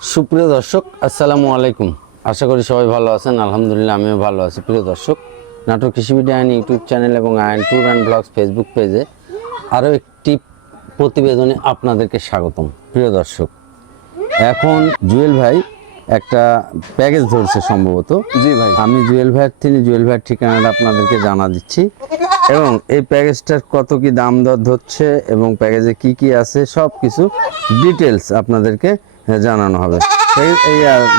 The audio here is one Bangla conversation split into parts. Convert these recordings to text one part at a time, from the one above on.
সুপ্রিয় দর্শক আসসালামু আলাইকুম। আশা করি সবাই ভালো আছেন। আলহামদুলিল্লাহ আমিও ভালো আছি। প্রিয় দর্শক নাটক কৃষিবিডি আইন ইউটিউব চ্যানেল এবং আইন ট্যুর অ্যান্ড ব্লগস ফেসবুক পেজে আরও একটি প্রতিবেদনে আপনাদেরকে স্বাগতম। প্রিয় দর্শক এখন জুয়েল ভাই একটা প্যাকেজ ধরছে সম্ভবত। জি ভাই। আমি জুয়েল ভাইয়ের তিনি জুয়েল ভাইয়ের ঠিকানাটা আপনাদেরকে জানা দিচ্ছি। এবং এই প্যাকেজটার কত কি দাম দর ধরছে এবং প্যাকেজে কি কি আছে সব কিছু ডিটেলস আপনাদেরকে জানানো হবে।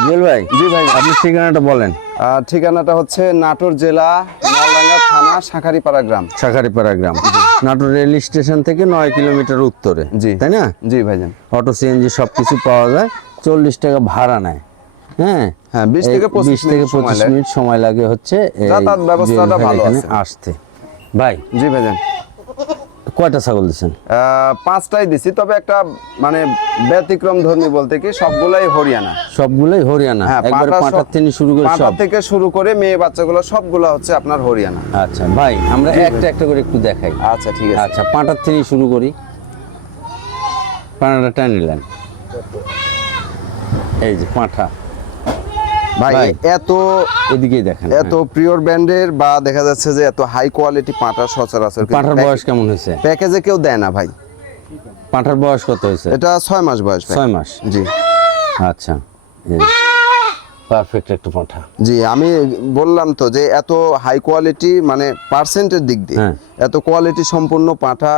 জুয়েল ভাই জি ভাই আপনি ঠিকানাটা বলেন। আর ঠিকানাটা হচ্ছে নাটোর জেলা নলডাঙ্গা থানা শাখারিপাড়া গ্রাম। শাখারিপাড়া গ্রাম। নাটোর রেল স্টেশন থেকে নয় কিলোমিটার উত্তরে জি। তাই না? জি ভাইজান। অটো সিএনজি সব কিছু পাওয়া যায় চল্লিশ টাকা ভাড়া নেয়। হ্যাঁ? হ্যাঁ, 20 এই থেকে 25 20 থেকে পঁচিশ মিনিট সময় লাগে হচ্ছে যাতায়াত ব্যবস্থাটা ভালো আসতে। ভাই। জি ভাইজান। কয়টা ছাগল দিচ্ছেন পাঁচটাই দিছি তবে একটা মানে ব্যতিক্রম ধর্মী বলতে কি সবগুলাই হরিয়ানা। সবগুলোই হরিয়ানা? হ্যাঁ একবার পাঁটা পাঁটার থেকে শুরু করে পাঁটা সব? থেকে শুরু করে মেয়ে বাচ্চাগুলো সবগুলো হচ্ছে আপনার হরিয়ানা। আচ্ছা ভাই আমরা একটা একটা করে একটু দেখাই। আচ্ছা ঠিক আছে। আচ্ছা পাঁটার থেকে শুরু করি। পাঁটাটা টান নিলেন। এই যে পাঁঠা। ভাই। এত এদিকেই দেখেন এত প্রিয়র ব্র্যান্ডের বা দেখা যাচ্ছে যে এত হাই কোয়ালিটি পাটা সচরাচর পাঁঠার বয়স কেমন হয়েছে? প্যাকেজে কেউ দেয় না ভাই। পাঁঠার বয়স কত হয়েছে? এটা ছয় মাস বয়স ছয় মাস? জি। আচ্ছা পারফেক্ট একটা পাঁঠা। জি আমি বললাম তো যে এত হাই কোয়ালিটি মানে পার্সেন্টের দিক দিয়ে হ্যাঁ। এত কোয়ালিটি সম্পূর্ণ পাঠা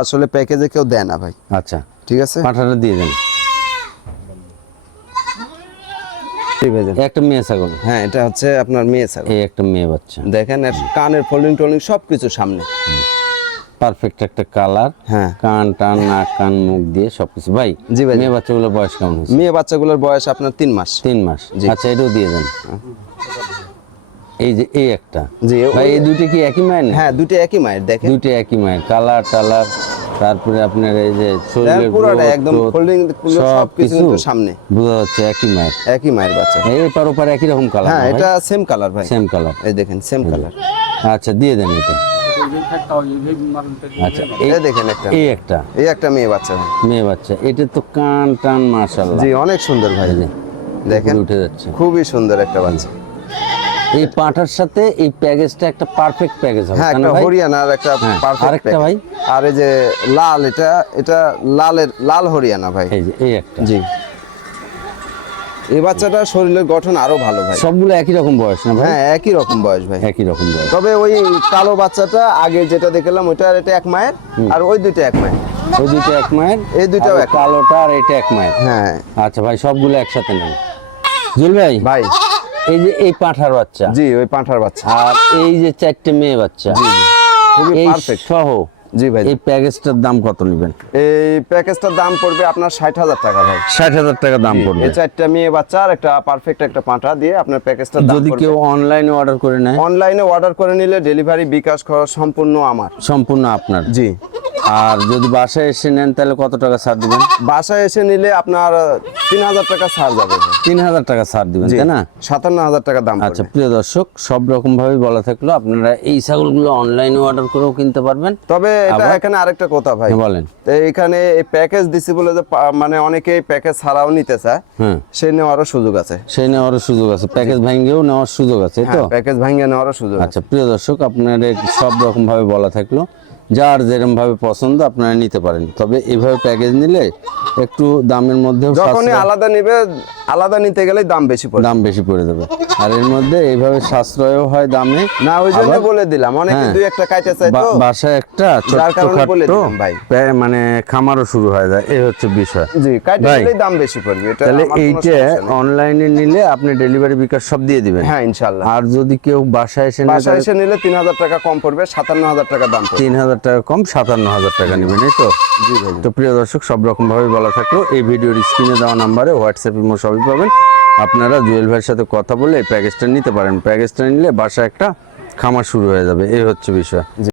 আসলে প্যাকেজে কেউ দেয় না ভাই। আচ্ছা। ঠিক আছে? পাঁঠাটা দিয়ে দেন। একটা মেয়ে ছাগল। হ্যাঁ এটা হচ্ছে আপনার মেয়ে ছাগল। এই একটা মেয়ে বাচ্চা। দেখেন এর কানের ফোল্ডিং টোল্ডিং সব কিছু সামনে। পারফেক্ট একটা কালার হ্যাঁ। কান টান নাক কান মুখ দিয়ে সবকিছু। ভাই জি ভাই। মেয়ে বাচ্চাগুলোর বয়স কেমন হয়েছে? মেয়ে বাচ্চাগুলোর বয়স আপনার তিন মাস। তিন মাস। আচ্ছা এটাও দিয়ে দেন। এই যে এই একটা। জি ভাই এই দুটি কি একই মায়ের হ্যাঁ দুটো একই মায়ের দেখেন। দুটি একই মায়ের। কালার টালার তারপরে আপনার এই যে শরীরের পুরোটা একদমগুলো সব কিছু কিন্তু সামনে। বোঝা যাচ্ছে একই মায়ের। একই মায়ের বাচ্চা। এই পার ওপার একই রকম কালার হ্যাঁ এটা সেম কালার ভাই। সেম কালার এই দেখেন সেম কালার আচ্ছা দিয়ে দেন এটা। আচ্ছা এই দেখেন একটা। এই একটা। এই একটা মেয়ে বাচ্চা। মেয়ে বাচ্চা। এটা তো কান টান জি অনেক সুন্দর ভাই। দেখেন উঠে যাচ্ছে। খুবই সুন্দর একটা বাচ্চা। এই পাঁঠার সাথে এই প্যাকেজটা একটা পারফেক্ট প্যাকেজ হবে। হ্যাঁ একটা হরিয়ানার একটা হ্যাঁ, পারফেক্ট আরেকটা ভাই? আর এই যে লাল এটা এটা লালের লাল হরিয়ানা ভাই। এই যে এই একটা। জি। এই বাচ্চাটা শরীরের গঠন আরও ভালো ভাই। সবগুলো একই রকম বয়স না ভাই? হ্যাঁ একই রকম বয়স ভাই। একই রকম বয়স। তবে ওই কালো বাচ্চাটা আগে যেটা দেখলাম ওইটা এটা এক মায়ের আর ওই দুইটা এক মায়ের। ওই দুটো এক মায়ের এই দুইটাও এক কালোটা আর এটা এক মায়ের। হ্যাঁ। আচ্ছা ভাই সবগুলো একসাথে নেন। জুল ভাই? ভাই। এই যে এই পাঁঠার বাচ্চা। জি ওই পাঁঠার বাচ্চা। আর এই যে চারটে মেয়ে বাচ্চা। খুবই পারফেক্ট সহ জি ভাই এই প্যাকেজটার দাম কত নেবেন? এই প্যাকেজটার দাম পড়বে আপনার ষাট হাজার টাকা ভাই। ষাট হাজার টাকা দাম পড়বে। এই চারটা মেয়ে বাচ্চা আর একটা পারফেক্ট একটা পাঁঠা দিয়ে আপনার প্যাকেজটার যদি কেউ অনলাইনে অর্ডার করে নেয়? অনলাইনে অর্ডার করে নিলে ডেলিভারি বিকাশ খরচ সম্পূর্ণ আমার। সম্পূর্ণ আপনার। জি। আর যদি বাসায় এসে নেন তাহলে কত টাকা ছাড় দিবেন? বাসায় এসে নিলে আপনার তিন হাজার টাকা ছাড় যাবে। তিন হাজার টাকা ছাড় দিবেন তাই না? সাতান্ন হাজার টাকা দাম আচ্ছা প্রিয় দর্শক সব রকম ভাবে বলা থাকল আপনারা এই ছাগলগুলো অনলাইনে অর্ডার করেও কিনতে পারবেন। তবে এটা এখানে আরেকটা কথা ভাই। বলেন। তো এখানে এই প্যাকেজ দিছি বলে যে মানে অনেকেই প্যাকেজ ছাড়াও নিতে চায় হ্যাঁ। সে নেওয়ারও সুযোগ আছে। সেই নেওয়ারও সুযোগ আছে। প্যাকেজ ভাঙ্গেও নেওয়ার সুযোগ আছে তো? হ্যাঁ প্যাকেজ ভাঙিয়ে নেওয়ারও সুযোগ আছে। আচ্ছা প্রিয় দর্শক আপনাদের সব রকম ভাবে বলা থাকল। যার যেরকম ভাবে পছন্দ আপনারা নিতে পারেন। তবে এভাবে প্যাকেজ নিলে একটু দামের মধ্যে যখনই আলাদা নিবে আলাদা নিতে গেলে দাম বেশি পড়ে। দাম বেশি পড়ে যাবে। আর এর মধ্যে এইভাবে সাশ্রয়ও হয় দামে। না ওই জন্য বলে দিলাম অনেকে হ্যাঁ। দুই একটা কাইতে চাই তো। বা- বাসায় একটা দিলাম ভাই। মানে খামারও শুরু হয়ে যায় এই হচ্ছে বিষয়। জি ভাই, দিলেই দাম বেশি পড়বে এটা তাহলে এইটা অনলাইনে নিলে আপনি ডেলিভারি বিকাশ সব দিয়ে দিবেন। হ্যাঁ ইনশাল্লাহ আর যদি কেউ বাসায় এসে বাসায় এসে নিলে তিন হাজার টাকা কম পড়বে সাতান্ন হাজার টাকা দাম পড়বে। তিন হাজার টাকা কম সাতান্ন হাজার টাকা নেবেন এই তো? জি ভাই। তো প্রিয় দর্শক সব রকম ভাবে বলা থাকল এই ভিডিওর স্ক্রিনে দেওয়া নাম্বারে হোয়াটসঅ্যাপে মো সবই পাবেন। আপনারা জুয়েল ভাইয়ের সাথে কথা বলে এই প্যাকেজটা নিতে পারেন। প্যাকেজটা নিলে বাসা একটা খামার শুরু হয়ে যাবে এই হচ্ছে বিষয়।